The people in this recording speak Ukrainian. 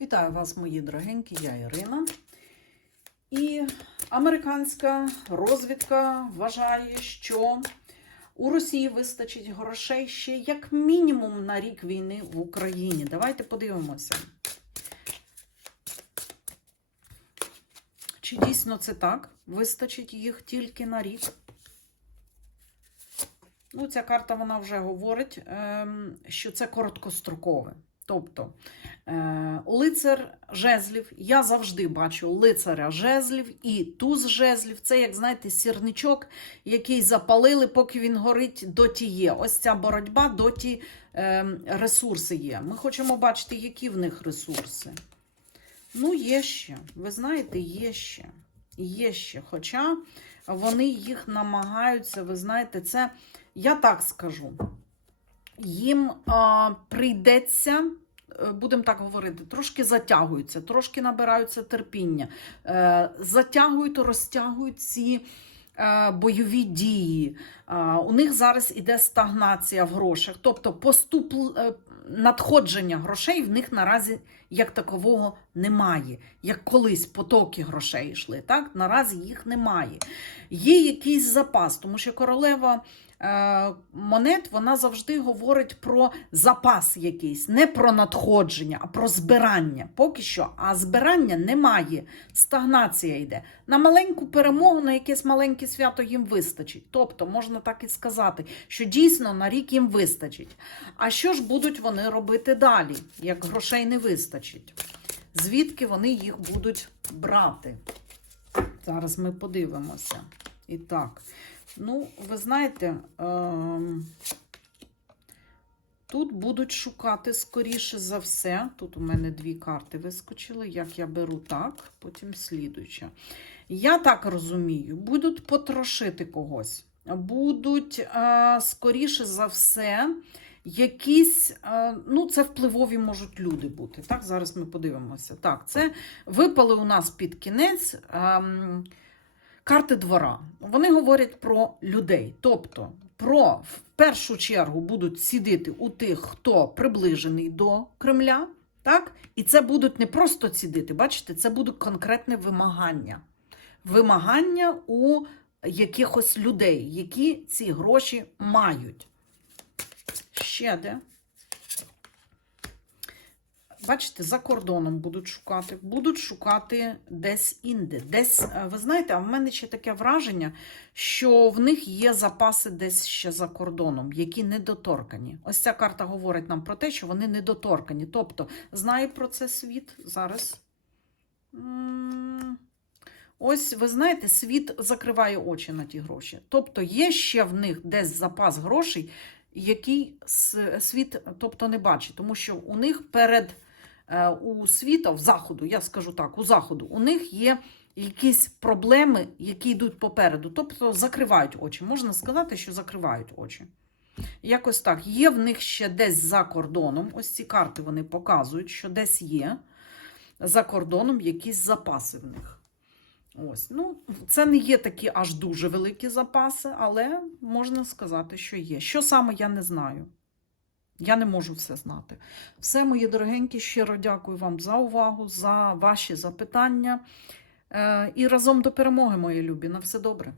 Вітаю вас, мої дорогенькі, я Ірина. І американська розвідка вважає, що у Росії вистачить грошей ще як мінімум на рік війни в Україні. Давайте подивимося. Чи дійсно це так? Вистачить їх тільки на рік? Ну, ця карта вона вже говорить, ем, що це короткострокове. Тобто е, лицар жезлів, я завжди бачу лицаря жезлів і туз жезлів. Це, як знаєте, сірничок, який запалили, поки він горить, доті є. Ось ця боротьба, доті е, ресурси є. Ми хочемо бачити, які в них ресурси. Ну, є ще. Ви знаєте, є ще. Є ще. Хоча вони їх намагаються, ви знаєте, це, я так скажу їм а, прийдеться, е, будемо так говорити, трошки затягуються, трошки набираються терпіння, е, затягують, розтягують ці е, бойові дії. У них зараз іде стагнація в грошах, тобто поступ, надходження грошей в них наразі як такового немає. Як колись потоки грошей йшли, так? наразі їх немає. Є якийсь запас, тому що королева е, монет вона завжди говорить про запас якийсь, не про надходження, а про збирання. Поки що, а збирання немає. Стагнація йде. На маленьку перемогу, на якесь маленьке свято їм вистачить. Тобто, можна так і сказати, що дійсно на рік їм вистачить. А що ж будуть вони робити далі, як грошей не вистачить? Звідки вони їх будуть брати? Зараз ми подивимося. І так, ну, ви знаєте, ем, тут будуть шукати, скоріше за все. Тут у мене дві карти вискочили. Як я беру так, потім слідуюча. Я так розумію, будуть потрошити когось. Будуть, е, скоріше за все, якісь, е, ну, це впливові можуть люди бути. Так, зараз ми подивимося. Так, це випали у нас під кінець. ем, Карти двора. Вони говорять про людей. Тобто, про в першу чергу будуть сідити у тих, хто приближений до Кремля. Так? І це будуть не просто сідити, бачите, це будуть конкретне вимагання. Вимагання у якихось людей, які ці гроші мають. Ще де. Бачите, за кордоном будуть шукати, будуть шукати десь інде. Десь, е, ви знаєте, а в мене ще таке враження, що в них є запаси десь ще за кордоном, які недоторкані. Ось ця карта говорить нам про те, що вони недоторкані. Тобто, знає про це світ зараз. Ось, ви знаєте, світ закриває очі на ті гроші. Тобто, є ще в них десь запас грошей, який світ тобто, не бачить, тому що у них перед е, у світа, в заходу, я скажу так, у заходу, у них є якісь проблеми, які йдуть попереду, тобто закривають очі. Можна сказати, що закривають очі. Якось так. Є в них ще десь за кордоном, ось ці карти вони показують, що десь є за кордоном якісь запаси в них. Ось, ну, це не є такі аж дуже великі запаси, але можна сказати, що є. Що саме я не знаю. Я не можу все знати. Все, мої дорогенькі, щиро дякую вам за увагу, за ваші запитання. Е, І разом до перемоги, мої любі. На все добре.